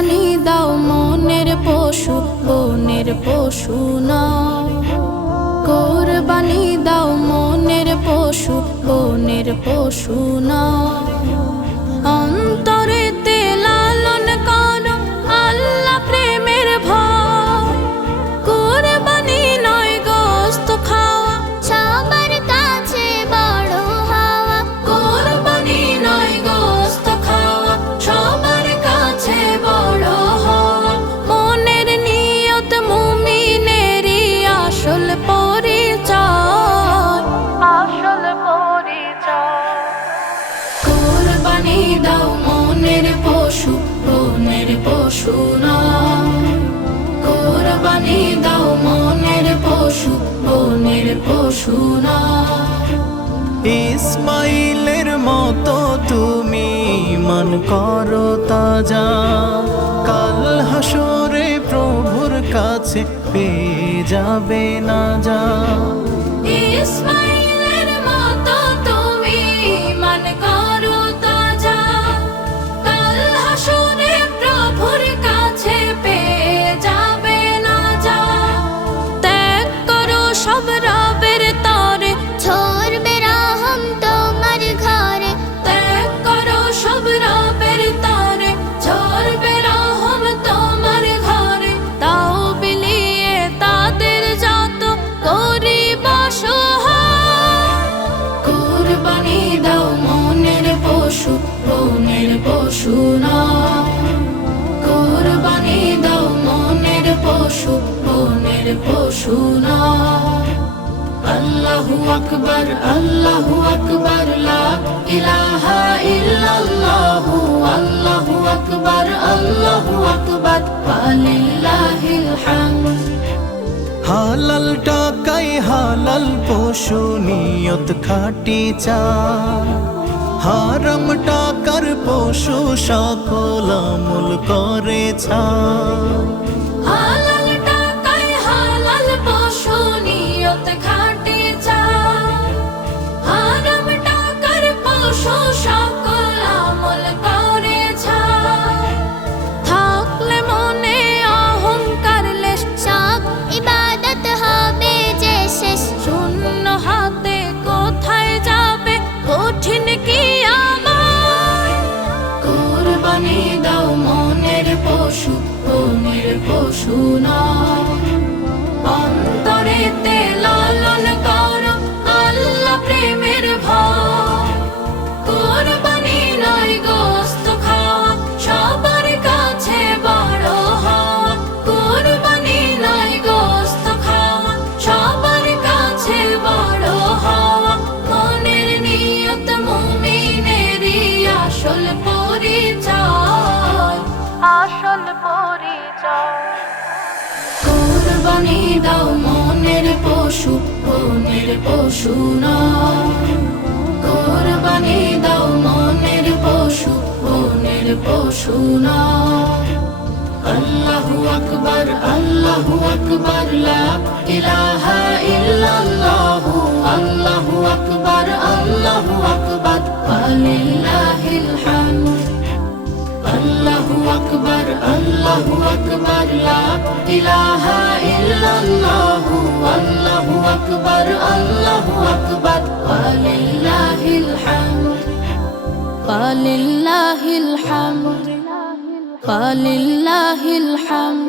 কোরবানি দাও মনের পশু বনের পশু না, কোরবানি দাও মনের পশু বনের পশু না। অন্তরেতে লালন করো আল্লাহ প্রেমের ভয়, কোরবানি নয় গোশত খাওয়া সবার কাছে বড় হওয়া, কোরবানি নয় গোশত খাওয়া সবার কাছে বড় হওয়া। মনের নিয়ত মুমিনেরই আসল পরিচয়, আসল পরিচয়। কোরবানি দাও মনের পশু বনের পশু না, কোরবানি দাও মনের পশু বনের পশু না। ইসমাইলের মতো তুমি মন করো তাজা, কাল হাসরে প্রভুর কাছে পেয়ে যাবে না যা। ইসমাইলের মতো তুমি মন করো তাজা, কাল হাসরে প্রভুর কাছে পেয়ে যাবে না যা। ত্যাগ করো সব রবের তরে ঝরবে রহম তোমার ঘরে, ত্যাগ করো সব রবের তরে ঝরবে রহম তোমার ঘরে। তাও বিলিয়ে তাদের যত গরিব অসহায়, কোরবানি দাও মনের পশু বনের পশু না, কোরবানি দাও মনের পশু বনের পশু না। আল্লাহু আকবার আল্লাহু আকবার লা ইলাহা ইল্লাল্লাহু, আল্লাহু আকবার আল্লাহু আকবার ওয়ালিল্লাহিল হামদ। হালাল টাকায় হালাল পশু নিয়ত খাটি চায়, হারাম টাকার পশু সকল আমল করে ছায়। হালাল টাকায় হালাল পশু নিয়ত খাটি চায়, হারাম টাকার পশু সকল আমল করে ছায়। থাকলে মনে অহংকার লেশ সব ইবাদত হবে যে শেষ, শূন্য হাতে কোথায় যাবে কঠিন কিয়ামত। কোরবানি দাও মনের পশু বনের পশু না, অন্তরেতে লালন করো আল্লাহ প্রেমের ভয়। কোরবানি নয় গোশত খাওয়া সবার কাছে বড় হওয়া, কোরবানি নয় গোশত খাওয়া সবার কাছে বড় হওয়া। মনের নিয়ত মুমিনেরই আসল পরিচয়, আসল পরিচয়। কোরবানি দাও মনের পশু বনের পশু না, কোরবানি দাও মনের পশু বনের পশু না। আল্লাহু আকবার আল্লাহু আকবার লা ইলাহা ইল্লাল্লাহু, আল্লাহু আকবার আল্লাহু আকবার ওয়ালিল্লাহিল হামদ। আল্লাহু আকবার আল্লাহু আকবার লা ইলাহা ইল্লাল্লাহু, আল্লাহু আকবার আল্লাহু আকবার ওয়ালিল্লাহিল হামদ, ওয়ালিল্লাহিল হামদ, ওয়ালিল্লাহিল হামদ।